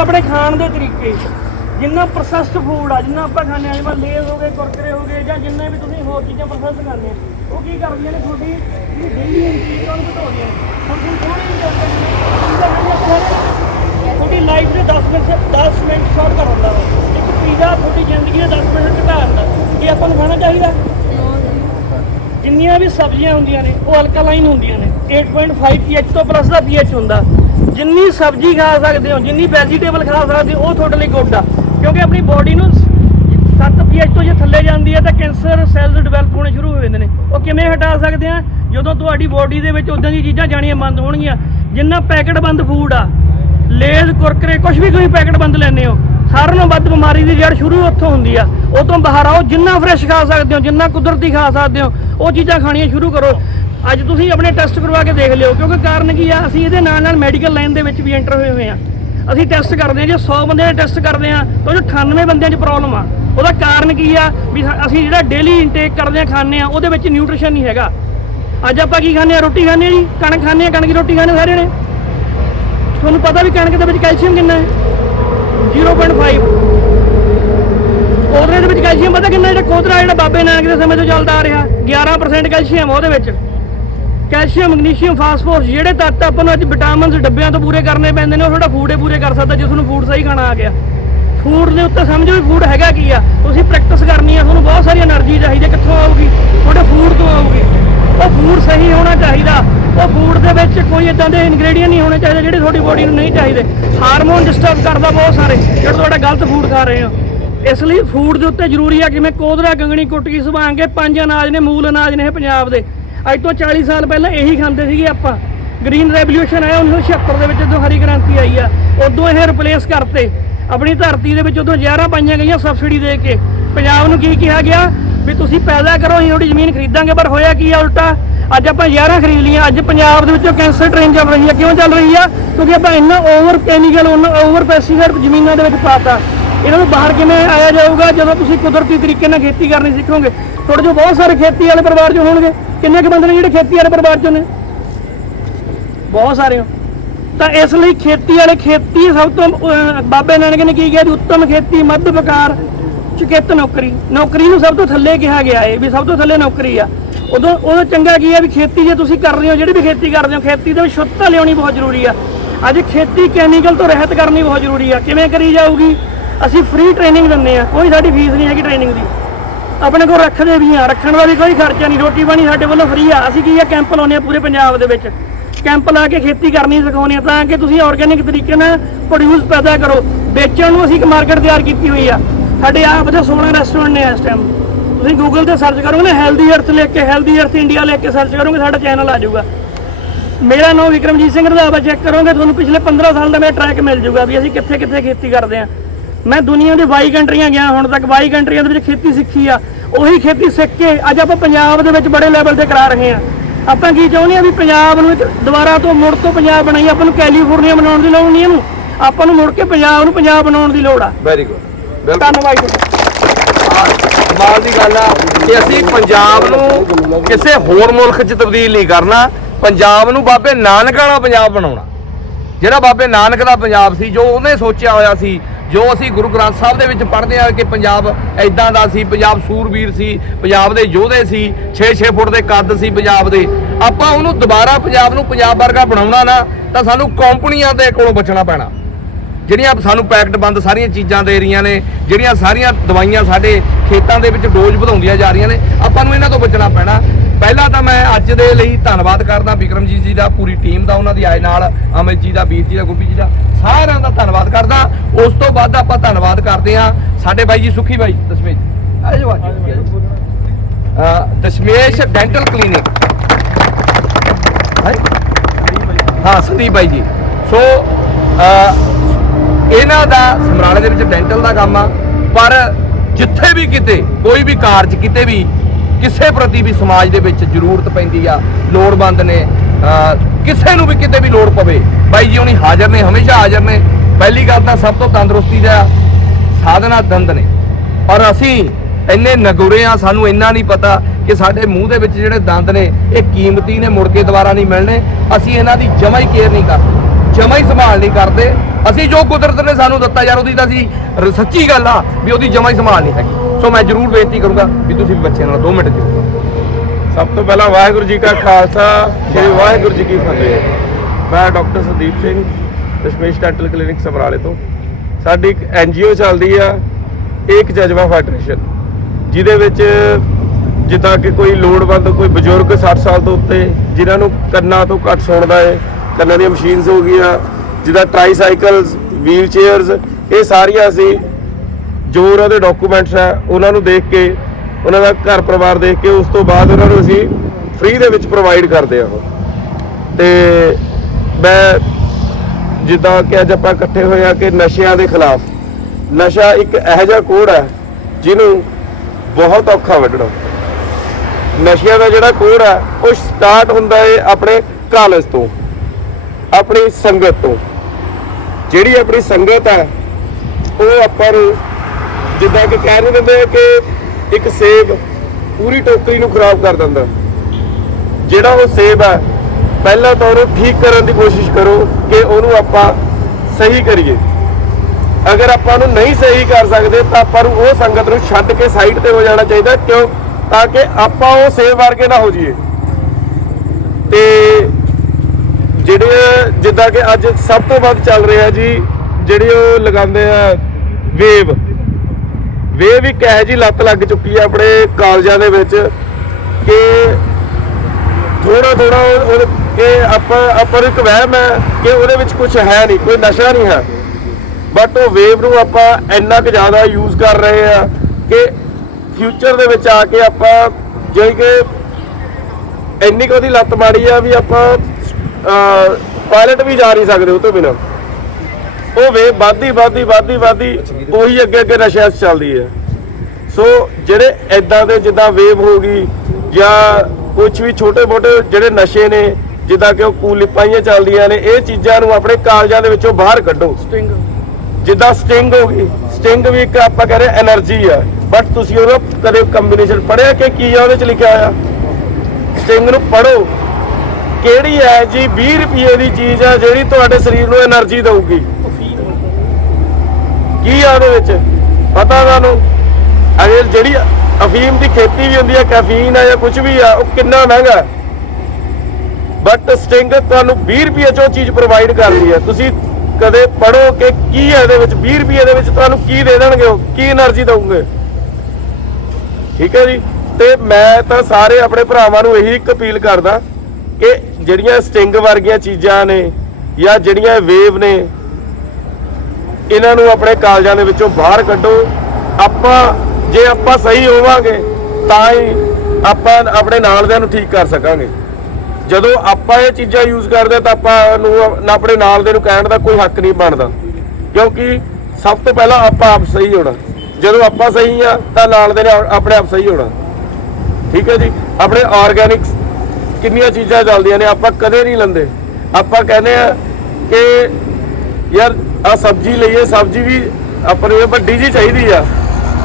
ਆਪਣੇ ਖਾਣ ਦੇ ਤਰੀਕੇ ਜਿੰਨਾ ਪ੍ਰੋਸੈਸਡ ਫੂਡ ਆ, ਜਿੰਨਾ ਆਪਾਂ ਖਾਂਦੇ ਆ, ਜਿਵੇਂ ਲੇਜ਼ ਹੋ ਗਏ, ਕੁਰਕਰੇ ਹੋ ਗਏ, ਜਾਂ ਜਿੰਨੇ ਵੀ ਤੁਸੀਂ ਹੋਰ ਚੀਜ਼ਾਂ ਪ੍ਰੋਸੈਸ ਕਰਦੇ ਆ, ਉਹ ਕੀ ਕਰਦੀਆਂ ਨੇ? ਤੁਹਾਡੀ ਜਿਹੜੀ ਡੇਲੀ ਇਨਟੇਕ ਉਹਨੂੰ ਘਟਾਉਂਦੀਆਂ ਨੇ ਹੁਣ ਤੁਸੀਂ ਥੋੜੀ ਜਿਹੀ ਤੁਹਾਡੀ ਲਾਈਫ ਦੇ 10 ਮਿੰਟ 10 ਮਿੰਟ ਸ਼ਾਰਟ ਕਰ ਦਿੰਦਾ ਵਾ। ਇੱਕ ਪੀਜ਼ਾ ਤੁਹਾਡੀ ਜ਼ਿੰਦਗੀ ਦੇ 10 ਮਿੰਟ ਘਟਾ ਦਿੰਦਾ। ਇਹ ਆਪਾਂ ਨੂੰ ਖਾਣਾ ਚਾਹੀਦਾ? ਜਿੰਨੀਆਂ ਵੀ ਸਬਜ਼ੀਆਂ ਹੁੰਦੀਆਂ ਨੇ, ਉਹ ਅਲਕਾਲਾਈਨ ਹੁੰਦੀਆਂ ਨੇ। 8.5 pH ਤੋਂ ਪਲੱਸ ਦਾ pH ਹੁੰਦਾ। ਜਿੰਨੀ ਸਬਜ਼ੀ ਖਾ ਸਕਦੇ ਹੋ, ਜਿੰਨੀ ਵੈਜੀਟੇਬਲ ਖਾ ਸਕਦੇ ਹੋ, ਉਹ ਤੁਹਾਡੇ ਲਈ ਗੁੱਡ ਆ। ਕਿਉਂਕਿ ਆਪਣੀ ਬਾਡੀ ਨੂੰ 7 pH ਤੋਂ ਜੇ ਥੱਲੇ ਜਾਂਦੀ ਹੈ ਤਾਂ ਕੈਂਸਰ ਸੈਲਸ ਡਿਵੈਲਪ ਹੋਣੇ ਸ਼ੁਰੂ ਹੋ ਜਾਂਦੇ ਨੇ। ਉਹ ਕਿਵੇਂ ਹਟਾ ਸਕਦੇ ਆ? ਜਦੋਂ ਤੁਹਾਡੀ ਬਾਡੀ ਦੇ ਵਿੱਚ ਉਦਾਂ ਦੀਆਂ ਚੀਜ਼ਾਂ ਜਾਣੀਆਂ ਬੰਦ ਹੋਣਗੀਆਂ। ਜਿੰਨਾ ਪੈਕਟ ਬੰਦ ਫੂਡ ਆ, ਲੇਜ਼, ਕੁਰਕਰੇ ਕੁਝ ਵੀ ਕੋਈ ਪੈਕਟ ਬੰਦ ਲੈਂਦੇ ਹੋ, ਸਾਰਿਆਂ ਨਾਲੋਂ ਵੱਧ ਬਿਮਾਰੀ ਦੀ ਜੜ ਸ਼ੁਰੂ ਉੱਥੋਂ ਹੁੰਦੀ ਆ। ਉਹ ਤੋਂ ਬਾਹਰ ਆਓ, ਜਿੰਨਾ ਫਰੈਸ਼ ਖਾ ਸਕਦੇ ਹੋ, ਜਿੰਨਾ ਕੁਦਰਤੀ ਖਾ ਸਕਦੇ ਹੋ, ਉਹ ਚੀਜ਼ਾਂ ਖਾਣੀਆਂ ਸ਼ੁਰੂ ਕਰੋ। ਅੱਜ ਤੁਸੀਂ ਆਪਣੇ ਟੈਸਟ ਕਰਵਾ ਕੇ ਦੇਖ ਲਿਓ, ਕਿਉਂਕਿ ਕਾਰਨ ਕੀ ਆ? ਅਸੀਂ ਇਹਦੇ ਨਾਲ ਨਾਲ ਮੈਡੀਕਲ ਲਾਈਨ ਦੇ ਵਿੱਚ ਵੀ ਐਂਟਰ ਹੋਏ ਹੋਏ ਆ। ਅਸੀਂ ਟੈਸਟ ਕਰਦੇ ਆ ਜੇ 100 ਬੰਦਿਆਂ ਦੇ ਟੈਸਟ ਕਰਦੇ ਆ ਤਾਂ ਉਹ 98 ਬੰਦਿਆਂ 'ਚ ਪ੍ਰੋਬਲਮ ਆ। ਉਹਦਾ ਕਾਰਨ ਕੀ ਆ? ਵੀ ਅਸੀਂ ਜਿਹੜਾ ਡੇਲੀ ਇਨਟੇਕ ਕਰਦੇ ਆ ਖਾਂਦੇ ਆ ਉਹਦੇ ਵਿੱਚ ਨਿਊਟ੍ਰੀਸ਼ਨ ਨਹੀਂ ਹੈਗਾ। ਅੱਜ ਆਪਾਂ ਕੀ ਖਾਂਦੇ ਆ ਰੋਟੀ ਖਾਂਦੇ ਆ ਜੀ? ਕਣਕ ਖਾਂਦੇ ਆ ਕਣਕ ਦੀ ਰੋਟੀ ਖਾਂਦੇ ਸਾਰਿਆਂ ਨੇ ਤੁਹਾਨੂੰ ਪਤਾ ਵੀ ਕਣਕ ਦੇ ਵਿੱਚ ਕੈਲਸ਼ੀਅਮ ਕਿੰਨਾ ਹੈ? 0.5 ਕੋਦਰੇ ਦੇ ਵਿੱਚ ਕੈਲਸ਼ੀਅਮ ਪਤਾ ਕਿੰਨਾ ਜਿਹੜਾ ਕੋਦਰਾ ਜਿਹੜਾ ਬਾਬੇ ਨਾਨਕ ਦੇ ਸਮੇਂ ਤੋਂ ਚੱਲਦਾ ਆ ਰਿਹਾ। 11% ਕੈਲਸ਼ੀਅਮ ਉਹਦੇ ਵਿੱਚ। ਕੈਲਸ਼ੀਅਮ, ਮੈਗਨੀਸ਼ੀਅਮ, ਫਾਸਫੋਰਸ ਜਿਹੜੇ ਤੱਤ ਆਪਾਂ ਨੂੰ ਅੱਜ ਵਿਟਾਮਿਨਸ, ਡੱਬਿਆਂ ਤੋਂ ਪੂਰੇ ਕਰਨੇ ਪੈਂਦੇ ਨੇ, ਉਹ ਤੁਹਾਡਾ ਫੂਡ ਹੀ ਪੂਰੇ ਕਰ ਸਕਦਾ, ਜੇ ਤੁਹਾਨੂੰ ਫੂਡ ਸਹੀ ਖਾਣਾ ਆ ਗਿਆ। ਫੂਡ ਦੇ ਉੱਤੇ ਸਮਝੋ ਵੀ ਫੂਡ ਹੈਗਾ ਕੀ ਆ। ਤੁਸੀਂ ਪ੍ਰੈਕਟਿਸ ਕਰਨੀ ਆ, ਤੁਹਾਨੂੰ ਬਹੁਤ ਸਾਰੀ એનર્ਜੀ ਚਾਹੀਦੀ ਕਿੱਥੋਂ ਆਊਗੀ? ਤੁਹਾਡੇ ਫੂਡ ਤੋਂ ਆਊਗੀ। ਉਹ ਫੂਡ ਸਹੀ ਹੋਣਾ ਚਾਹੀਦਾ। ਉਹ ਫੂਡ ਦੇ ਵਿੱਚ ਕੋਈ ਇਦਾਂ ਦੇ ਇਨਗਰੀਡੀਅੰਟ ਨਹੀਂ ਹੋਣੇ ਚਾਹੀਦੇ ਜਿਹੜੇ ਤੁਹਾਡੀ ਬੋਡੀ ਨੂੰ ਨਹੀਂ ਚਾਹੀਦੇ। ਹਾਰਮੋਨ ਡਿਸਟਰਬ ਕਰਦਾ ਬਹੁਤ ਸਾਰੇ, ਜਿਹੜਾ ਤੁਹਾਡਾ ਗਲਤ ਫੂਡ ਖਾ ਰਹੇ ਹੋ। ਇਸ ਲਈ ਫੂਡ ਦੇ ਉੱਤੇ ਜ਼ਰੂਰੀ ਆ ਜਿਵੇਂ ਕੋਦਰਾ ਗੰਗਣੀ, ਕੁੱਟਕੀ ਸੁਭਾਂਗੇ, ਪੰਜ ਅਨਾਜ ਨੇ, ਮੂਲ ਅਨਾਜ ਨੇ ਇਹ ਪੰਜਾਬ ਦੇ। ਅੱਜ ਤੋਂ 40 ਸਾਲ ਪਹਿਲਾਂ ਇਹੀ ਖਾਂਦੇ ਸੀਗੇ ਆਪਾਂ। ਗ੍ਰੀਨ ਰੈਵੋਲੂਸ਼ਨ ਆਇਆ 1976 ਦੇ ਵਿੱਚ ਜਦੋਂ ਹਰੀ ਕ੍ਰਾਂਤੀ ਆਈ ਆ, ਉਦੋਂ ਇਹ ਰਿਪਲੇਸ ਕਰਤੇ। ਆਪਣੀ ਧਰਤੀ ਦੇ ਵਿੱਚ ਉਦੋਂ ਜ਼ਹਿਰਾਂ ਪਾਈਆਂ ਗਈਆਂ ਸਬਸਿਡੀ ਦੇ ਕੇ। ਪੰਜਾਬ ਨੂੰ ਕੀ ਕਿਹਾ ਗਿਆ? ਵੀ ਤੁਸੀਂ ਪੈਦਾ ਕਰੋ, ਅਸੀਂ ਤੁਹਾਡੀ ਜ਼ਮੀਨ ਖਰੀਦਾਂਗੇ, ਪਰ ਹੋਇਆ ਕੀ ਆ ਉਲਟਾ? ਅੱਜ ਆਪਾਂ ਜ਼ਹਿਰਾਂ ਖਰੀਦ ਲਈਆਂ। ਅੱਜ ਪੰਜਾਬ ਦੇ ਵਿੱਚੋਂ ਕੈਂਸਰ ਟ੍ਰੇਨ ਚੱਲ ਰਹੀ ਆ। ਕਿਉਂ ਚੱਲ ਰਹੀ ਆ? ਕਿਉਂਕਿ ਆਪਾਂ ਇੰਨਾ ਓਵਰ ਕੈਮੀਕਲ ਓਵਰ ਪੈਸਟੀਸਾਈਡ ਜ਼ਮੀਨਾਂ ਦੇ ਵਿੱਚ ਪਾਤਾ। ਇਹਨਾਂ ਨੂੰ ਬਾਹਰ ਕਿਵੇਂ ਆਇਆ ਜਾਊਗਾ? ਜਦੋਂ ਤੁਸੀਂ ਕੁਦਰਤੀ ਤਰੀਕੇ ਨਾਲ ਖੇਤੀ ਕਰਨੀ ਸਿੱਖੋਗੇ, ਤੁਹਾਡੇ ਜੋ ਬਹੁਤ ਸਾਰੇ ਖੇਤੀ ਵਾਲੇ ਪਰਿਵਾਰ ਚੋਂ ਹੋਣਗੇ। ਕਿੰਨੇ ਕੁ ਬੰਦੇ ਨੇ ਜਿਹੜੇ ਖੇਤੀ ਵਾਲੇ ਪਰਿਵਾਰ ਚੋਂ ਨੇ? ਬਹੁਤ ਸਾਰੇ ਹੋ ਤਾਂ ਇਸ ਲਈ ਖੇਤੀ ਵਾਲੇ ਖੇਤੀ ਸਭ ਤੋਂ ਅਹ, ਬਾਬੇ ਨਾਨਕ ਨੇ ਕੀ ਕਿਹਾ ਜੀ ਉੱਤਮ ਖੇਤੀ ਮੱਧ ਵਕਾਰ ਚੁਕਿੱਤ ਨੌਕਰੀ। ਨੌਕਰੀ ਨੂੰ ਸਭ ਤੋਂ ਥੱਲੇ ਕਿਹਾ ਗਿਆ ਹੈ ਵੀ ਸਭ ਤੋਂ ਥੱਲੇ ਨੌਕਰੀ ਆ। ਉਦੋਂ ਉਦੋਂ ਚੰਗਾ ਕੀ ਹੈ ਵੀ ਖੇਤੀ ਜੇ ਤੁਸੀਂ ਕਰ ਰਹੇ ਹੋ ਜਿਹੜੀ ਵੀ ਖੇਤੀ ਕਰਦੇ ਹੋ ਖੇਤੀ ਦੇ ਵਿੱਚ ਸ਼ੁੱਧਤਾ ਲਿਆਉਣੀ ਬਹੁਤ ਜ਼ਰੂਰੀ ਆ। ਅੱਜ ਖੇਤੀ ਕੈਮੀਕਲ ਤੋਂ ਰਹਿਤ ਕਰਨੀ ਬਹੁਤ ਜ਼ਰੂਰੀ ਆ। ਕਿਵੇਂ ਕਰੀ ਜਾਊਗੀ? ਅਸੀਂ ਫ੍ਰੀ ਟ੍ਰੇਨਿੰਗ ਦਿੰਦੇ ਆ ਕੋਈ ਸਾਡੀ ਫੀਸ ਨਹੀਂ ਹੈਗੀ ਟ੍ਰੇਨਿੰਗ ਦੀ। ਆਪਣੇ ਕੋਲ ਰੱਖਦੇ ਵੀ ਆ, ਰੱਖਣ ਦਾ ਵੀ ਕੋਈ ਖਰਚਾ ਨਹੀਂ, ਰੋਟੀ ਪਾਣੀ ਸਾਡੇ ਵੱਲੋਂ ਫ੍ਰੀ ਆ। ਅਸੀਂ ਕੀ ਆ ਕੈਂਪ ਲਾਉਂਦੇ ਆ ਪੂਰੇ ਪੰਜਾਬ ਦੇ ਵਿੱਚ। ਕੈਂਪ ਲਾ ਕੇ ਖੇਤੀ ਕਰਨੀ ਸਿਖਾਉਂਦੇ ਆ ਤਾਂ ਕਿ ਤੁਸੀਂ ਆਰਗੇਨਿਕ ਤਰੀਕੇ ਨਾਲ ਪ੍ਰੋਡਿਊਸ ਪੈਦਾ ਕਰੋ। ਵੇਚਣ ਨੂੰ ਅਸੀਂ ਇੱਕ ਮਾਰਕੀਟ ਤਿਆਰ ਕੀਤੀ ਹੋਈ ਆ। ਸਾਡੇ ਆਪ ਦੇ 16 ਰੈਸਟੋਰੈਂਟ ਨੇ ਇਸ ਟਾਈਮ ਤੁਸੀਂ ਗੂਗਲ ਤੇ ਸਰਚ ਕਰੋਗੇ ਨਾ ਹੈਲਦੀ ਅਰਥ ਲਿਖ ਕੇ ਹੈਲਦੀ ਅਰਥ ਇੰਡੀਆ ਲਿਖ ਕੇ ਸਰਚ ਕਰੋਗੇ, ਸਾਡਾ ਚੈਨਲ ਆ ਜਾਊਗਾ। ਮੇਰਾ ਨਾਮ ਵਿਕਰਮਜੀਤ ਸਿੰਘ ਰੰਧਾਵਾ ਚੈੱਕ ਕਰੋਗੇ, ਤੁਹਾਨੂੰ ਪਿਛਲੇ 15 ਸਾਲ ਦਾ ਮੇਰਾ ਟਰੈਕ ਮਿਲ ਜਾਊਗਾ ਵੀ ਅਸੀਂ ਕਿੱਥੇ ਕਿੱਥੇ ਖੇਤੀ ਕਰਦੇ ਆ। ਮੈਂ ਦੁਨੀਆ ਦੇ 22 ਕੰਟਰੀਆਂ ਗਿਆ ਹੁਣ ਤੱਕ 22 ਕੰਟਰੀਆਂ ਦੇ ਵਿੱਚ ਖੇਤੀ ਸਿੱਖੀ ਆ ਉਹੀ ਖੇਤੀ ਸਿੱਖ ਕੇ ਅੱਜ ਆਪਾਂ ਪੰਜਾਬ ਦੇ ਵਿੱਚ ਬੜੇ ਲੈਵਲ ਤੇ ਕਰਾ ਰਹੇ ਆ ਆਪਾਂ ਕੀ ਚਾਹੁੰਦੇ ਆ ਵੀ ਪੰਜਾਬ ਨੂੰ ਇੱਕ ਦੁਬਾਰਾ ਤੋਂ ਮੁੜ ਤੋਂ ਪੰਜਾਬ ਬਣਾਈ ਆਪਾਂ ਨੂੰ ਕੈਲੀਫੋਰਨੀਆ ਬਣਾਉਣ ਦੀ ਲੋੜ ਨਹੀਂ ਇਹਨੂੰ। ਆਪਾਂ ਨੂੰ ਮੁੜ ਕੇ ਪੰਜਾਬ ਨੂੰ ਪੰਜਾਬ ਬਣਾਉਣ ਦੀ ਲੋੜ ਆ। ਵੈਰੀ ਗੁੱਡ ਬਿਲਕੁਲ। ਧੰਨਵਾਦ ਕਮਾਲ ਦੀ ਗੱਲ ਆ ਕਿ ਅਸੀਂ ਪੰਜਾਬ ਨੂੰ ਕਿਸੇ ਹੋਰ ਮੁਲਕ 'ਚ ਤਬਦੀਲ ਨਹੀਂ ਕਰਨਾ। ਪੰਜਾਬ ਨੂੰ ਬਾਬੇ ਨਾਨਕ ਵਾਲਾ ਪੰਜਾਬ ਬਣਾਉਣਾ। ਜਿਹੜਾ ਬਾਬੇ ਨਾਨਕ ਦਾ ਪੰਜਾਬ ਸੀ ਜੋ ਉਹਨੇ ਸੋਚਿਆ ਹੋਇਆ ਸੀ ਜੋ ਅਸੀਂ ਗੁਰੂ ਗ੍ਰੰਥ ਸਾਹਿਬ ਦੇ ਵਿੱਚ ਪੜ੍ਹਦੇ ਆ ਕਿ ਪੰਜਾਬ ਐਦਾਂ ਦਾ ਸੀ, ਪੰਜਾਬ ਸੂਰਬੀਰ ਸੀ, ਪੰਜਾਬ ਦੇ ਯੋਧੇ ਸੀ 6-6 ਫੁੱਟ ਦੇ ਕੱਦ ਸੀ ਪੰਜਾਬ ਦੇ। ਆਪਾਂ ਉਹਨੂੰ ਦੁਬਾਰਾ ਪੰਜਾਬ ਨੂੰ ਪੰਜਾਬ ਵਰਗਾ ਬਣਾਉਣਾ ਨਾ, ਤਾਂ ਸਾਨੂੰ ਕੰਪਨੀਆਂ ਦੇ ਕੋਲੋਂ ਬਚਣਾ ਪੈਣਾ। ਜਿਹੜੀਆਂ ਸਾਨੂੰ ਪੈਕਟ ਬੰਦ ਸਾਰੀਆਂ ਚੀਜ਼ਾਂ ਦੇ ਰਹੀਆਂ ਨੇ, ਜਿਹੜੀਆਂ ਸਾਰੀਆਂ ਦਵਾਈਆਂ ਸਾਡੇ ਖੇਤਾਂ ਦੇ ਵਿੱਚ ਡੋਜ਼ ਵਧਾਉਂਦੀਆਂ ਜਾ ਰਹੀਆਂ ਨੇ, ਆਪਾਂ ਨੂੰ ਇਹਨਾਂ ਤੋਂ ਬਚਣਾ ਪੈਣਾ। ਪਹਿਲਾਂ ਅੱਜ ਦੇ ਲਈ ਧੰਨਵਾਦ ਕਰਦਾ ਵਿਕਰਮਜੀਤ ਜੀ ਦਾ, ਪੂਰੀ ਟੀਮ ਦਾ, ਉਹਨਾਂ ਦੀ ਆਏ ਨਾਲ, ਅਮਿਤ ਜੀ ਦਾ, ਵੀਰ ਜੀ ਦਾ, ਗੁੱਪੀ ਜੀ ਦਾ, ਸਾਰਿਆਂ ਦਾ ਧੰਨਵਾਦ ਕਰਦਾ। ਉਸ ਤੋਂ ਬਾਅਦ ਆਪਾਂ ਧੰਨਵਾਦ ਕਰਦੇ ਹਾਂ ਸਾਡੇ ਬਾਈ ਜੀ, ਸੁਖੀ ਬਾਈ, ਦਸ਼ਮੇਸ਼ ਆਜੋ ਆਜੋ ਦਸ਼ਮੇਸ਼ ਡੈਂਟਲ ਕਲੀਨਿਕ। ਹਾਂ? ਸੰਦੀਪ ਬਾਈ ਜੀ। ਸੋ ਇਹਨਾਂ ਦਾ, ਸਮਰਾਲੇ ਦੇ ਵਿੱਚ ਡੈਂਟਲ ਦਾ ਕੰਮ ਆ, ਪਰ ਜਿੱਥੇ ਵੀ ਕਿਤੇ, ਕੋਈ ਵੀ ਕਾਰਜ, ਕਿਤੇ ਵੀ ਕਿਸੇ ਪ੍ਰਤੀ ਵੀ ਸਮਾਜ ਦੇ ਵਿੱਚ ਜ਼ਰੂਰਤ ਪੈਂਦੀ ਆ, ਲੋੜਵੰਦ ਨੇ ਕਿਸੇ ਨੂੰ ਵੀ ਕਿਤੇ ਵੀ ਲੋੜ ਪਵੇ, ਬਾਈ ਜੀ ਹੁਣੀ ਹਾਜ਼ਰ ਨੇ, ਹਮੇਸ਼ਾ ਹਾਜ਼ਰ ਨੇ, ਪਹਿਲੀ ਗੱਲ ਤਾਂ ਸਭ ਤੋਂ ਤੰਦਰੁਸਤੀ ਦਾ ਸਾਧਨਾ ਦੰਦ ਨੇ। ਔਰ ਅਸੀਂ ਇੰਨੇ ਨਗੁਰੇ ਆ, ਸਾਨੂੰ ਇੰਨਾ ਨਹੀਂ ਪਤਾ ਕਿ ਸਾਡੇ ਮੂੰਹ ਦੇ ਵਿੱਚ ਜਿਹੜੇ ਦੰਦ ਨੇ, ਇਹ ਕੀਮਤੀ ਨੇ, ਮੁੜ ਕੇ ਦੁਬਾਰਾ ਨਹੀਂ ਮਿਲਣੇ, ਅਸੀਂ ਇਹਨਾਂ ਦੀ ਜਮਾ ਹੀ ਕੇਅਰ ਨਹੀਂ ਕਰਦੇ, ਜਮਾ ਹੀ ਸੰਭਾਲ ਨਹੀਂ ਕਰਦੇ, ਅਸੀਂ ਜੋ ਕੁਦਰਤ ਨੇ ਸਾਨੂੰ ਦਿੱਤਾ ਯਾਰ, ਉਹਦੀ ਤਾਂ ਅਸੀਂ ਸੱਚੀ ਗੱਲ ਆ ਵੀ ਉਹਦੀ ਜਮਾ ਹੀ ਸੰਭਾਲ ਨਹੀਂ ਹੈਗੀ। ਸੋ ਮੈਂ ਜ਼ਰੂਰ ਬੇਨਤੀ ਕਰੂੰਗਾ ਵੀ ਤੁਸੀਂ ਵੀ ਬੱਚਿਆਂ ਨਾਲ 2 ਮਿੰਟ ਦਿਓ ਸਭ ਤੋਂ ਪਹਿਲਾਂ ਵਾਹਿਗੁਰੂ ਜੀ ਕਾ ਖਾਲਸਾ, ਸ੍ਰੀ ਵਾਹਿਗੁਰੂ ਜੀ ਕੀ ਫਤਿਹ। ਮੈਂ doctor Sandeep Singh, Dashmesh dental clinic ਸਮਰਾਲੇ ਤੋਂ। ਸਾਡੀ ਇੱਕ ਐਨਜੀਓ ਚੱਲਦੀ ਆ ਇੱਕ ਜਜ਼ਬਾ ਫੈਡਰੇਸ਼ਨ, ਜਿਹਦੇ ਵਿੱਚ ਜਿੱਦਾਂ ਕਿ ਕੋਈ ਲੋੜਵੰਦ, ਕੋਈ ਬਜ਼ੁਰਗ 60 ਸਾਲ ਤੋਂ ਉੱਤੇ, ਜਿਨ੍ਹਾਂ ਨੂੰ ਕੰਨਾਂ ਤੋਂ ਘੱਟ ਸੁਣਦਾ ਹੈ ਕੰਨਾਂ ਦੀਆਂ ਮਸ਼ੀਨਸ ਹੋ ਗਈਆਂ, ਜਿੱਦਾਂ ਟ੍ਰਾਈਸਾਈਕਲਸ ਵੀਲ ਚੇਅਰਸ ਇਹ ਸਾਰੀਆਂ ਅਸੀਂ ਜੋ ਉਹਨਾਂ ਦੇ ਡਾਕੂਮੈਂਟਸ ਹੈ, ਉਹਨਾਂ ਨੂੰ ਦੇਖ ਕੇ, ਉਹਨਾਂ ਦਾ ਘਰ ਪਰਿਵਾਰ ਦੇਖ ਕੇ, ਉਸ ਤੋਂ ਬਾਅਦ ਉਹਨਾਂ ਨੂੰ ਅਸੀਂ ਫ੍ਰੀ ਦੇ ਵਿੱਚ ਪ੍ਰੋਵਾਈਡ ਕਰਦੇ ਆ ਉਹ। ਤੇ ਮੈਂ ਜਿੱਦਾਂ ਕਿ ਅੱਜ ਆਪਾਂ ਇਕੱਠੇ ਹੋਏ ਆ ਕਿ ਨਸ਼ਿਆਂ ਦੇ ਖਿਲਾਫ, ਨਸ਼ਾ ਇੱਕ ਇਹੋ ਜਿਹਾ ਕੋੜ ਹੈ, ਜਿਹਨੂੰ ਬਹੁਤ ਔਖਾ ਵੱਢਣਾ। ਨਸ਼ਿਆਂ ਦਾ ਜਿਹੜਾ ਕੋੜ ਹੈ, ਉਹ ਸਟਾਰਟ ਹੁੰਦਾ ਹੈ ਆਪਣੇ ਕਾਲਜ ਤੋਂ, ਆਪਣੀ ਸੰਗਤ ਤੋਂ। ਜਿਹੜੀ ਆਪਣੀ ਸੰਗਤ ਹੈ, ਉਹ ਆਪਾਂ ਨੂੰ ਜਿੱਦਾਂ ਕਿ ਕਹਿ ਨਹੀਂ ਦਿੰਦੇ ਕਿ ਇੱਕ ਸੇਬ ਪੂਰੀ ਟੋਕਰੀ ਨੂੰ ਖਰਾਬ ਕਰ ਦਿੰਦਾ। ਜਿਹੜਾ ਉਹ ਸੇਬ ਹੈ, ਪਹਿਲਾਂ ਤਾਂ ਉਹਨੂੰ ਠੀਕ ਕਰਨ ਦੀ ਕੋਸ਼ਿਸ਼ ਕਰੋ ਕਿ ਉਹਨੂੰ ਆਪਾਂ ਸਹੀ ਕਰੀਏ। ਅਗਰ ਆਪਾਂ ਉਹਨੂੰ ਨਹੀਂ ਸਹੀ ਕਰ ਸਕਦੇ, ਤਾਂ ਆਪਾਂ ਨੂੰ ਉਹ ਸੰਗਤ ਨੂੰ ਛੱਡ ਕੇ ਸਾਈਡ ਤੇ ਹੋ ਜਾਣਾ ਚਾਹੀਦਾ। ਕਿਉਂ? ਤਾਂ ਕਿ ਆਪਾਂ ਉਹ ਸੇਬ ਵਰਗੇ ਨਾ ਹੋ ਜਾਈਏ। ਤੇ ਜਿਹੜੇ ਜਿੱਦਾਂ ਕਿ ਅੱਜ ਸਭ ਤੋਂ ਵੱਧ ਚੱਲ ਰਿਹਾ ਜੀ, ਜਿਹੜੇ ਉਹ ਲਗਾਉਂਦੇ ਆ ਵੇਵ ਵੇਵ ਇੱਕ ਇਹੋ ਜੀ ਲੱਤ ਲੱਗ ਚੁੱਕੀ ਆ ਆਪਣੇ ਕਾਲਜਾਂ ਦੇ ਵਿੱਚ ਕਿ ਥੋੜਾ ਥੋੜਾ ਉਹ ਕਿ ਆਪਾਂ ਆਪਾਂ ਨੂੰ ਇੱਕ ਵਹਿਮ ਹੈ ਕਿ ਉਹਦੇ ਵਿੱਚ ਕੁਝ ਹੈ ਨਹੀਂ, ਕੋਈ ਨਸ਼ਾ ਨਹੀਂ ਹੈ। ਬਟ ਉਹ ਵੇਵ ਨੂੰ ਆਪਾਂ ਇੰਨਾ ਕੁ ਜ਼ਿਆਦਾ ਯੂਜ਼ ਕਰ ਰਹੇ ਆ ਕਿ ਫਿਊਚਰ ਦੇ ਵਿੱਚ ਆ ਕੇ ਆਪਾਂ ਜਿਹੜੀ ਕਿ ਇੰਨੀ ਕੁ ਉਹਦੀ ਲੱਤ ਮਾਰੀ ਆ ਵੀ ਆਪਾਂ ਪਾਇਲਟ ਵੀ ਜਾ ਨਹੀਂ ਸਕਦੇ ਉਹ ਤੋਂ ਬਿਨਾਂ। ਉਹ ਵੇ ਵਾਦੀ ਵਾਦੀ ਵਾਦੀ ਵਾਦੀ ਉਹੀ ਅੱਗੇ ਅੱਗੇ ਨਸ਼ਾ ਚੱਲਦੀ ਹੈ। ਸੋ ਜਿਹੜੇ ਐਦਾਂ ਦੇ ਜਿੱਦਾਂ ਵੇਵ ਹੋ ਗਈ ਜਾਂ ਕੁਝ ਵੀ ਛੋਟੇ-ਮੋਟੇ ਜਿਹੜੇ ਨਸ਼ੇ ਨੇ ਜਿੱਦਾਂ ਕਿ ਉਹ ਕੂਲਿਪਾਈਆਂ ਚੱਲਦੀਆਂ ਨੇ ਇਹ ਚੀਜ਼ਾਂ ਨੂੰ ਆਪਣੇ ਕਾਲਜਾਂ ਦੇ ਵਿੱਚੋਂ ਬਾਹਰ ਕੱਢੋ। ਸਟਿੰਗ ਜਿੱਦਾਂ ਸਟਿੰਗ ਹੋ ਗਈ ਸਟਿੰਗ ਵੀ ਇੱਕ ਆਪਾਂ ਕਹਿੰਦੇ એનર્ਜੀ ਆ। ਬਟ ਤੁਸੀਂ ਉਹਨੂੰ ਕਦੇ ਕੰਬੀਨੇਸ਼ਨ ਪੜਿਆ ਕਿ ਕੀ ਆ ਉਹਦੇ ਚ ਲਿਖਿਆ ਆ ਸਟਿੰਗ ਨੂੰ ਪੜੋ ਕਿਹੜੀ ਹੈ ਜੀ 20 ਰੁਪਏ ਦੀ ਚੀਜ਼ ਆ ਜਿਹੜੀ ਤੁਹਾਡੇ ਸਰੀਰ ਨੂੰ એનર્ਜੀ ਦੇਊਗੀ। ਕੀ ਆ ਉਹਦੇ ਵਿੱਚ? ਪਤਾ ਤੁਹਾਨੂੰ? ਅਗਰ ਜਿਹੜੀ ਅਫੀਮ ਦੀ ਖੇਤੀ ਵੀ ਹੁੰਦੀ ਹੈ ਕੈਫੀਨ ਆ ਜਾਂ ਕੁਝ ਵੀ ਆ, ਉਹ ਕਿੰਨਾ ਮਹਿੰਗਾ ਬਟ ਸਟਿੰਗ ਤੁਹਾਨੂੰ 20 ਰੁਪਏ ਚ ਚੀਜ਼ ਪ੍ਰੋਵਾਈਡ ਕਰਦੀ ਹੈ। ਤੁਸੀਂ ਕਦੇ ਪੜੋ ਕਿ ਕੀ ਹੈ ਇਹਦੇ ਵਿੱਚ? 20 ਰੁਪਏ ਦੇ ਵਿੱਚ ਤੁਹਾਨੂੰ ਕੀ ਦੇ ਦੇਣਗੇ ਉਹ? ਕੀ એનર્ਜੀ ਦਊਂਗੇ? ਠੀਕ ਹੈ ਜੀ? ਤੇ ਮੈਂ ਤਾਂ ਸਾਰੇ ਆਪਣੇ ਭਰਾਵਾਂ ਨੂੰ ਇਹੀ ਇੱਕ ਅਪੀਲ ਕਰਦਾ ਕਿ ਜਿਹੜੀਆਂ ਸਟਿੰਗ ਵਰਗੀਆਂ ਚੀਜ਼ਾਂ ਨੇ ਜਾਂ ਜਿਹੜੀਆਂ ਵੇਵ ਨੇ ਇਹਨਾਂ ਨੂੰ ਆਪਣੇ ਕਾਲਜਾਂ ਦੇ ਵਿੱਚੋਂ ਬਾਹਰ ਕੱਢੋ। ਆਪਾਂ, ਜੇ ਆਪਾਂ ਸਹੀ ਹੋਵਾਂਗੇ, ਤਾਂ ਹੀ ਆਪਾਂ ਆਪਣੇ ਨਾਲ ਦਿਆਂ ਨੂੰ ਠੀਕ ਕਰ ਸਕਾਂਗੇ। ਜਦੋਂ ਆਪਾਂ ਇਹ ਚੀਜ਼ਾਂ ਯੂਜ਼ ਕਰਦੇ ਹਾਂ ਤਾਂ ਆਪਾਂ ਨੂੰ ਆਪਣੇ ਨਾਲ ਦੇ ਨੂੰ ਕਹਿਣ ਦਾ ਕੋਈ ਹੱਕ ਨਹੀਂ ਬਣਦਾ। ਕਿਉਂਕਿ ਸਭ ਤੋਂ ਪਹਿਲਾਂ ਆਪਾਂ ਆਪ ਸਹੀ ਹੋਣਾ। ਜਦੋਂ ਆਪਾਂ ਸਹੀ ਆ ਤਾਂ ਨਾਲ ਦੇ ਨੇ ਆਪਣੇ ਆਪ ਸਹੀ ਹੋਣਾ। ਠੀਕ ਹੈ ਜੀ? ਆਪਣੇ ਆਰਗੈਨਿਕਸ ਕਿੰਨੀਆਂ ਚੀਜ਼ਾਂ ਚੱਲਦੀਆਂ ਨੇ, ਆਪਾਂ ਕਦੇ ਨਹੀਂ ਲੰਦੇ। ਆਪਾਂ ਕਹਿੰਦੇ ਆ ਕਿ ਯਾਰ ਆ ਸਬਜ਼ੀ ਲਈਏ ਸਬਜ਼ੀ ਵੀ ਆਪਾਂ ਨੂੰ ਵੱਡੀ ਜੀ ਚਾਹੀਦੀ ਆ।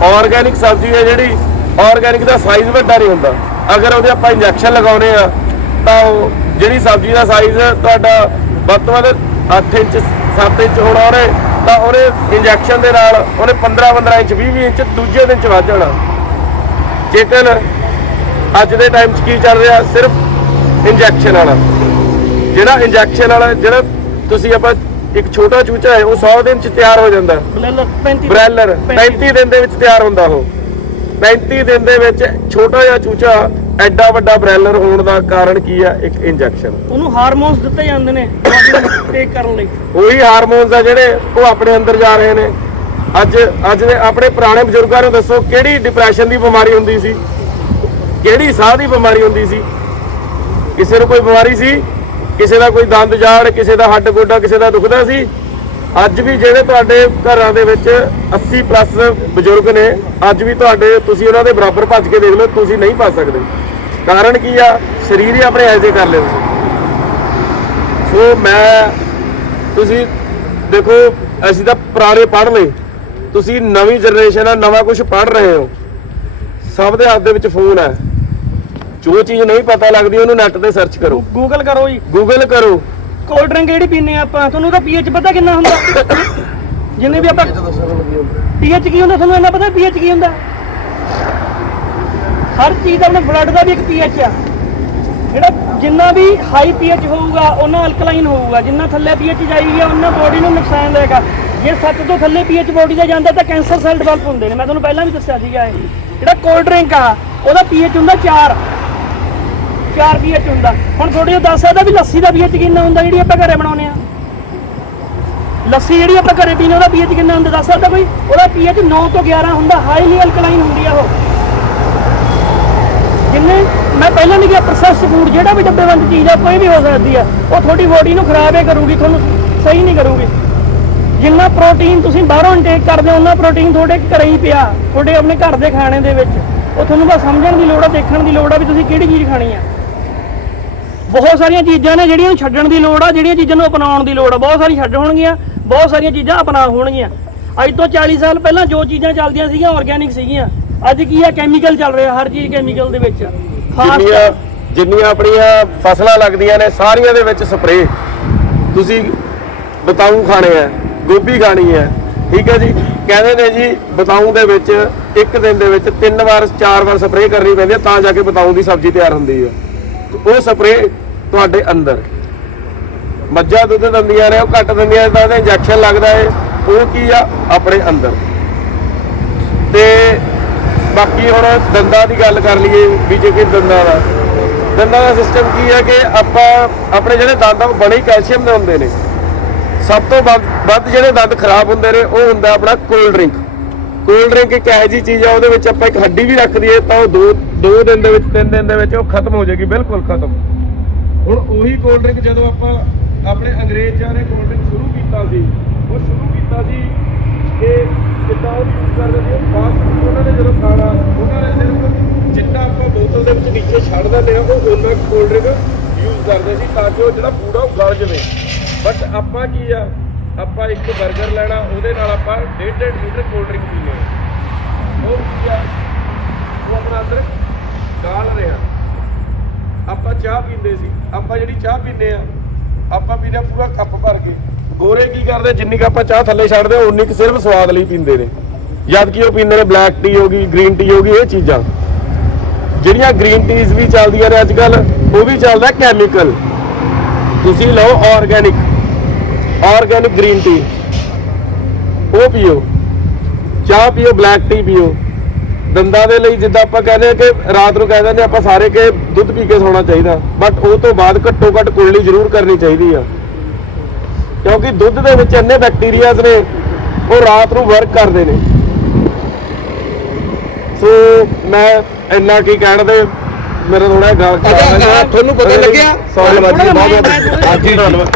ਆਰਗੈਨਿਕ ਸਬਜ਼ੀ ਹੈ ਜਿਹੜੀ ਆਰਗੈਨਿਕ ਦਾ ਸਾਈਜ਼ ਵੱਡਾ ਨਹੀਂ ਹੁੰਦਾ। ਅਗਰ ਉਹਦੇ ਆਪਾਂ ਇੰਜੈਕਸ਼ਨ ਲਗਾਉਨੇ ਆ, ਤਾਂ ਉਹ ਜਿਹੜੀ ਸਬਜ਼ੀ ਦਾ ਸਾਈਜ਼ ਤੁਹਾਡਾ ਵੱਧ ਤੋਂ ਵੱਧ 8 ਇੰਚ 7 ਇੰਚ ਹੋਣਾ ਉਹਨੇ, ਤਾਂ ਉਹਨੇ ਇੰਜੈਕਸ਼ਨ ਦੇ ਨਾਲ ਉਹਨੇ 15 15 ਇੰਚ 20 20 ਇੰਚ ਦੂਜੇ ਦਿਨ ਚ ਵੱਧ ਜਾਣਾ। ਚਿਕਨ ਅੱਜ ਦੇ ਟਾਈਮ 'ਚ ਕੀ ਚੱਲ ਰਿਹਾ? ਸਿਰਫ ਇੰਜੈਕਸ਼ਨ ਵਾਲਾ। ਜਿਹੜਾ ਇੰਜੈਕਸ਼ਨ ਵਾਲਾ, ਜਿਹੜਾ ਤੁਸੀਂ ਆਪਾਂ ਇੱਕ ਛੋਟਾ ਚੂਚਾ ਹੈ ਉਹ 100 ਦਿਨ 'ਚ ਤਿਆਰ ਹੋ ਜਾਂਦਾ। ਬਲੈਲਰ 35 ਬ੍ਰੈਲਰ 35 ਦਿਨ ਦੇ ਵਿੱਚ ਤਿਆਰ ਹੁੰਦਾ ਉਹ। 35 ਦਿਨ ਦੇ ਵਿੱਚ ਛੋਟਾ ਜਿਹਾ ਚੂਚਾ ਐਡਾ ਵੱਡਾ ਬ੍ਰੈਲਰ ਹੋਣ ਦਾ ਕਾਰਨ ਕੀ ਆ? ਇੱਕ ਇੰਜੈਕਸ਼ਨ। ਉਹਨੂੰ ਹਾਰਮੋਨਸ ਦਿੱਤੇ ਜਾਂਦੇ ਨੂੰ ਟੇਕ ਕਰਨ ਲਈ। ਉਹੀ ਹਾਰਮੋਨਸ ਆ ਜਿਹੜੇ ਉਹ ਆਪਣੇ ਅੰਦਰ ਜਾ ਰਹੇ ਨੇ। ਅੱਜ ਅੱਜ ਦੇ ਆਪਣੇ ਪੁਰਾਣੇ ਬਜ਼ੁਰਗਾਂ ਨੂੰ ਦੱਸੋ ਕਿਹੜੀ ਡਿਪਰੈਸ਼ਨ ਦੀ ਬਿਮਾਰੀ ਹੁੰਦੀ ਸੀ? ਕਿਹੜੀ ਸਾਹ ਦੀ ਬਿਮਾਰੀ ਹੁੰਦੀ ਸੀ? ਕਿਸੇ ਨੂੰ ਕੋਈ ਬਿਮਾਰੀ ਸੀ? ਕਿਸੇ ਦਾ ਕੋਈ ਦੰਦ ਜਾੜ, ਕਿਸੇ ਦਾ ਹੱਡ ਗੋਡਾ, ਕਿਸੇ ਦਾ ਦੁਖਦਾ ਸੀ। ਅੱਜ ਵੀ ਜਿਹੜੇ ਤੁਹਾਡੇ ਘਰਾਂ ਦੇ ਵਿੱਚ 80 ਪਲੱਸ ਬਜ਼ੁਰਗ ਨੇ, ਅੱਜ ਵੀ ਤੁਹਾਡੇ, ਤੁਸੀਂ ਉਹਨਾਂ ਦੇ ਬਰਾਬਰ ਭੱਜ ਕੇ ਦੇਖ ਲਓ, ਤੁਸੀਂ ਨਹੀਂ ਭੱਜ ਸਕਦੇ। ਕਾਰਨ ਕੀ ਆ? ਸਰੀਰ ਹੀ ਆਪਣੇ ਐਸੇ ਕਰ ਲਏ ਤੁਸੀਂ ਸੋ ਮੈਂ, ਤੁਸੀਂ ਦੇਖੋ, ਅਸੀਂ ਤਾਂ ਪੁਰਾਣੇ ਪੜ੍ਹ ਲਏ। ਤੁਸੀਂ ਨਵੀਂ ਜਨਰੇਸ਼ਨ ਆ, ਨਵਾਂ ਕੁਝ ਪੜ੍ਹ ਰਹੇ ਹੋ। ਸਭ ਦੇ ਹੱਥ ਦੇ ਵਿੱਚ ਫੋਨ ਹੈ ਜੋ ਚੀਜ਼ ਨਹੀਂ ਪਤਾ ਲੱਗਦੀ ਉਹਨੂੰ ਨੈਟ ਤੇ ਸਰਚ ਕਰੋ। ਗੂਗਲ ਕਰੋ ਜੀ। ਗੂਗਲ ਕਰੋ। ਕੋਲਡ ਡਰਿੰਕ ਜਿਹੜੀ ਪੀਨੇ ਆਪਾਂ? ਤੁਹਾਨੂੰ ਉਹਦਾ ਪੀਐਚ ਪਤਾ ਕਿੰਨਾ ਹੁੰਦਾ। ਜਿੰਨੇ ਵੀ ਆਪਾਂ ਪੀਐਚ ਕੀ ਹੁੰਦਾ ਤੁਹਾਨੂੰ ਇਹਨਾਂ ਪਤਾ ਪੀਐਚ ਕੀ ਹੁੰਦਾ? ਹਰ ਚੀਜ਼ ਦਾ ਆਪਣੇ ਬਲੱਡ ਦਾ ਵੀ ਇੱਕ ਪੀਐਚ ਆ। ਜਿਹੜਾ ਜਿੰਨਾ ਵੀ ਹਾਈ ਪੀਐਚ ਹੋਊਗਾ ਉਹਨਾਂ ਅਲਕਲਾਈਨ ਹੋਊਗਾ। ਜਿੰਨਾ ਥੱਲੇ ਪੀਐਚ ਜਾਈਗੀ ਉਹਨਾਂ ਬੋਡੀ ਨੂੰ ਨੁਕਸਾਨ ਦੇਗਾ ਜੇ 7 ਤੋਂ ਥੱਲੇ ਪੀਐਚ ਬੋਡੀ ਦਾ ਜਾਂਦਾ ਤਾਂ ਕੈਂਸਰ ਸੈੱਲ ਡਿਵੈਲਪ ਹੁੰਦੇ ਨੇ। ਮੈਂ ਤੁਹਾਨੂੰ ਪਹਿਲਾਂ ਵੀ ਦੱਸਿਆ ਸੀਗਾ ਇਹ। ਜਿਹੜਾ ਕੋਲਡ ਡਰਿੰਕ ਆ ਉਹਦਾ ਪੀਐਚ ਹੁੰਦਾ 4 4 ਪੀਐਚ ਹੁੰਦਾ। ਹੁਣ ਥੋੜੀ ਦੱਸ ਸਕਦਾ ਵੀ ਲੱਸੀ ਦਾ ਪੀਐਚ ਕਿੰਨਾ ਹੁੰਦਾ ਜਿਹੜੀ ਆਪਾਂ ਘਰੇ ਬਣਾਉਨੇ ਆ ਲੱਸੀ ਜਿਹੜੀ ਆਪਾਂ ਘਰੇ ਪੀਨੇ ਉਹਦਾ ਪੀਐਚ ਕਿੰਨਾ ਹੁੰਦਾ। ਦੱਸ ਸਕਦਾ ਕੋਈ? ਉਹਦਾ ਪੀਐਚ 9 ਤੋਂ 11 ਹੁੰਦਾ। ਹਾਈਲੀ ਅਲਕਲਾਈਨ ਹੁੰਦੀ ਆ ਉਹ। ਜਿੰਨੇ ਮੈਂ ਪਹਿਲਾਂ ਨਹੀਂ ਕਿਹਾ ਪ੍ਰੋਸੈਸ ਫੂਡ ਜਿਹੜਾ ਵੀ ਡੱਬੇਬੰਦ ਚੀਜ਼ ਆ ਕੋਈ ਵੀ ਹੋ ਸਕਦੀ ਆ। ਉਹ ਤੁਹਾਡੀ ਬੋਡੀ ਨੂੰ ਖਰਾਬ ਹੀ ਕਰੂਗੀ, ਤੁਹਾਨੂੰ ਸਹੀ ਨਹੀਂ ਕਰੂਗੀ। ਜਿੰਨਾ ਪ੍ਰੋਟੀਨ ਤੁਸੀਂ ਬਾਹਰੋਂ ਇਨਟੇਕ ਕਰਦੇ ਹੋ, ਉਹਨਾਂ ਪ੍ਰੋਟੀਨ ਤੁਹਾਡੇ ਘਰੇ ਹੀ ਪਿਆ। ਤੁਹਾਡੇ ਆਪਣੇ ਘਰ ਦੇ ਖਾਣੇ ਦੇ ਵਿੱਚ। ਉਹ ਤੁਹਾਨੂੰ ਬਸ ਸਮਝਣ ਦੀ ਲੋੜ ਆ, ਦੇਖਣ ਦੀ ਲੋੜ ਆ ਵੀ ਤੁਸੀਂ ਕਿਹੜੀ ਚੀਜ਼ ਖਾਣੀ ਆ। ਬਹੁਤ ਸਾਰੀਆਂ ਚੀਜ਼ਾਂ ਨੇ ਜਿਹੜੀਆਂ ਨੂੰ ਛੱਡਣ ਦੀ ਲੋੜ ਆ ਜਿਹੜੀਆਂ ਚੀਜ਼ਾਂ ਨੂੰ ਅਪਣਾਉਣ ਦੀ ਲੋੜ ਆ। ਬਹੁਤ ਸਾਰੀ ਛੱਡ ਹੋਣਗੀਆਂ ਬਹੁਤ ਸਾਰੀਆਂ ਚੀਜ਼ਾਂ ਅਪਣਾ ਹੋਣਗੀਆਂ। ਅੱਜ ਤੋਂ 40 ਸਾਲ ਪਹਿਲਾਂ ਜੋ ਚੀਜ਼ਾਂ ਚੱਲਦੀਆਂ ਸੀਗੀਆਂ ਆਰਗੈਨਿਕ ਸੀਗੀਆਂ। ਅੱਜ ਕੀ ਆ ਕੈਮੀਕਲ ਚੱਲ ਰਿਹਾ ਹਰ ਚੀਜ਼ ਕੈਮੀਕਲ ਦੇ ਵਿੱਚ। ਖਾਸ ਜਿੰਨੀਆਂ ਆਪਣੀਆਂ ਫਸਲਾਂ ਲੱਗਦੀਆਂ ਨੇ ਸਾਰੀਆਂ ਦੇ ਵਿੱਚ ਸਪਰੇਅ ਤੁਸੀਂ ਬਤਾਊ ਖਾਣੇ ਆ ਗੋਭੀ ਖਾਣੀ ਹੈ ਠੀਕ ਹੈ ਜੀ? ਕਹਿੰਦੇ ਨੇ ਜੀ ਬਤਾਊ ਦੇ ਵਿੱਚ ਇੱਕ ਦਿਨ ਦੇ ਵਿੱਚ ਤਿੰਨ ਵਾਰ ਚਾਰ ਵਾਰ ਸਪਰੇਅ ਕਰਨੀ ਪੈਂਦੀ ਹੈ ਤਾਂ ਜਾ ਕੇ ਬਤਾਊ ਦੀ ਸਬਜ਼ੀ ਤਿਆਰ ਹੁੰਦੀ ਹੈ ਉਹ ਸਪਰੇਅ ਤੁਹਾਡੇ ਅੰਦਰ। ਮੱਝਾਂ ਦੁੱਧ ਦਿੰਦੀਆਂ ਨੇ, ਉਹ ਘੱਟ ਦਿੰਦੀਆਂ ਤਾਂ ਉਹਦਾ ਇੰਜੈਕਸ਼ਨ ਲੱਗਦਾ ਹੈ ਉਹ ਕੀ ਆ? ਆਪਣੇ ਅੰਦਰ। ਤੇ ਬਾਕੀ ਹੁਣ ਦੰਦਾਂ ਦੀ ਗੱਲ ਕਰ ਲਈਏ ਵੀ ਜੇ ਕਿ ਦੰਦਾਂ ਦਾ। ਦੰਦਾਂ ਦਾ ਸਿਸਟਮ ਕੀ ਹੈ ਕਿ ਆਪਾਂ ਆਪਣੇ ਜਿਹੜੇ ਦੰਦ ਆ, ਉਹ ਬਣੇ ਕੈਲਸ਼ੀਅਮ ਦੇ ਹੁੰਦੇ ਨੇ। ਸਭ ਤੋਂ ਵੱਧ ਵੱਧ ਜਿਹੜੇ ਦੰਦ ਖਰਾਬ ਹੁੰਦੇ ਨੇ, ਉਹ ਹੁੰਦਾ ਆਪਣਾ ਕੋਲਡ ਡਰਿੰਕ ਕੋਲਡ ਡਰਿੰਕ ਇੱਕ ਇਹੋ ਜਿਹੀ ਚੀਜ਼ ਆ, ਉਹਦੇ ਵਿੱਚ ਆਪਾਂ ਇੱਕ ਹੱਡੀ ਵੀ ਰੱਖ ਦਈਏ, ਤਾਂ ਉਹ ਦੋ ਦੋ ਦਿਨ ਦੇ ਵਿੱਚ, ਤਿੰਨ ਦਿਨ ਦੇ ਵਿੱਚ ਉਹ ਖਤਮ ਹੋ ਜਾਏਗੀ, ਬਿਲਕੁਲ ਖਤਮ। ਹੁਣ ਉਹੀ ਕੋਲਡ ਡਰਿੰਕ ਜਦੋਂ ਆਪਾਂ ਆਪਣੇ ਅੰਗਰੇਜ਼ਾਂ ਨੇ ਕੋਲਡ ਡਰਿੰਕ ਸ਼ੁਰੂ ਕੀਤਾ ਸੀ, ਉਹ ਸ਼ੁਰੂ ਕੀਤਾ ਸੀ ਕਿ ਜਿੱਦਾਂ ਉਹ ਯੂਜ਼ ਕਰਦੇ ਸੀ, ਉਹ ਫਾਸਟ ਉਹਨਾਂ ਨੇ ਜਦੋਂ ਖਾਣਾ, ਉਹਨਾਂ ਨੇ ਸਿਰਫ ਜਿੰਨਾ ਆਪਾਂ ਬੋਤਲ ਦੇ ਵਿੱਚ ਨੀਚੇ ਛੱਡ ਦਿੰਦੇ ਆ ਉਹ ਉਹਨਾਂ ਕੋਲਡ ਡਰਿੰਕ ਯੂਜ਼ ਕਰਦੇ ਸੀ ਤਾਂ ਕਿ ਉਹ ਜਿਹੜਾ ਫੂਡ ਆ ਉਹ ਗਲ ਜਾਵੇ। ਬਟ ਆਪਾਂ ਕੀ ਆ, ਆਪਾਂ ਇੱਕ 버ਗਰ ਲੈਣਾ, ਉਹਦੇ ਨਾਲ ਆਪਾਂ 1.5 ਲੀਟਰ ਕੋਲਡ ਡਰਿੰਕ ਪੀਨੇ ਆ ਉਹ ਕੀ ਆ, ਉਹ ਆਪਣਾ ਅੰਦਰ ਗਾਲ ਰਿਹਾ। ਆਪਾਂ ਚਾਹ ਪੀਂਦੇ ਸੀ, ਆਪਾਂ ਜਿਹੜੀ ਚਾਹ ਪੀਂਦੇ ਆ, ਆਪਾਂ ਪੀਂਦੇ ਆ ਪੂਰਾ ਕੱਪ ਭਰ ਕੇ। ਗੋਰੇ ਕੀ ਕਰਦੇ, ਜਿੰਨੀ ਕੁ ਆਪਾਂ ਚਾਹ ਥੱਲੇ ਛੱਡਦੇ ਆ, ਉਨੀ ਕੁ ਸਿਰਫ ਸਵਾਦ ਲਈ ਪੀਂਦੇ ਨੇ। ਜਦ ਕਿ ਉਹ ਪੀਂਦੇ ਨੇ ਬਲੈਕ ਟੀ ਹੋ ਗਈ ਗ੍ਰੀਨ ਟੀ ਹੋ ਗਈ, ਇਹ ਚੀਜ਼ਾਂ। ਜਿਹੜੀਆਂ ਗ੍ਰੀਨ ਟੀਜ਼ ਵੀ ਚੱਲਦੀਆਂ ਨੇ ਅੱਜ ਕੱਲ ਉਹ ਵੀ ਚੱਲਦਾ ਕੈਮੀਕਲ ਤੁਸੀਂ ਲਓ ਆਰਗੈਨਿਕ ਆਰਗੈਨਿਕ ਗ੍ਰੀਨ ਟੀ ਉਹ ਪੀਓ। ਚਾਹ ਪੀਓ ਬਲੈਕ ਟੀ ਪੀਓ। ਦੰਦਾਂ ਦੇ ਲਈ ਜਿੱਦਾਂ ਆਪਾਂ ਕਹਿੰਦੇ ਆ ਕਿ ਰਾਤ ਨੂੰ ਕਹਿੰਦੇ ਨੇ ਆਪਾਂ ਸਾਰੇ ਕਿ ਦੁੱਧ ਪੀ ਕੇ ਸੌਣਾ ਚਾਹੀਦਾ। ਬਟ ਉਹ ਤੋਂ ਬਾਅਦ ਘੱਟੋ ਘੱਟ ਕੁਰਲੀ ਜ਼ਰੂਰ ਕਰਨੀ ਚਾਹੀਦੀ ਆ। ਕਿਉਂਕਿ ਦੁੱਧ ਦੇ ਵਿੱਚ ਇੰਨੇ ਬੈਕਟੀਰੀਆਜ਼ ਨੇ ਉਹ ਰਾਤ ਨੂੰ ਵਰਕ ਕਰਦੇ ਨੇ। ਸੋ ਮੈਂ ਇੰਨਾ ਕੀ ਕਹਿਣ ਦੇ ਮੇਰਾ ਥੋੜਾ ਗੱਲ ਤੁਹਾਨੂੰ ਪਤਾ ਲੱਗਿਆ? ਸੌਰੀ ਬਾਜੀ ਬਹੁਤ ਬਹੁਤ ਧੰਨਵਾਦ।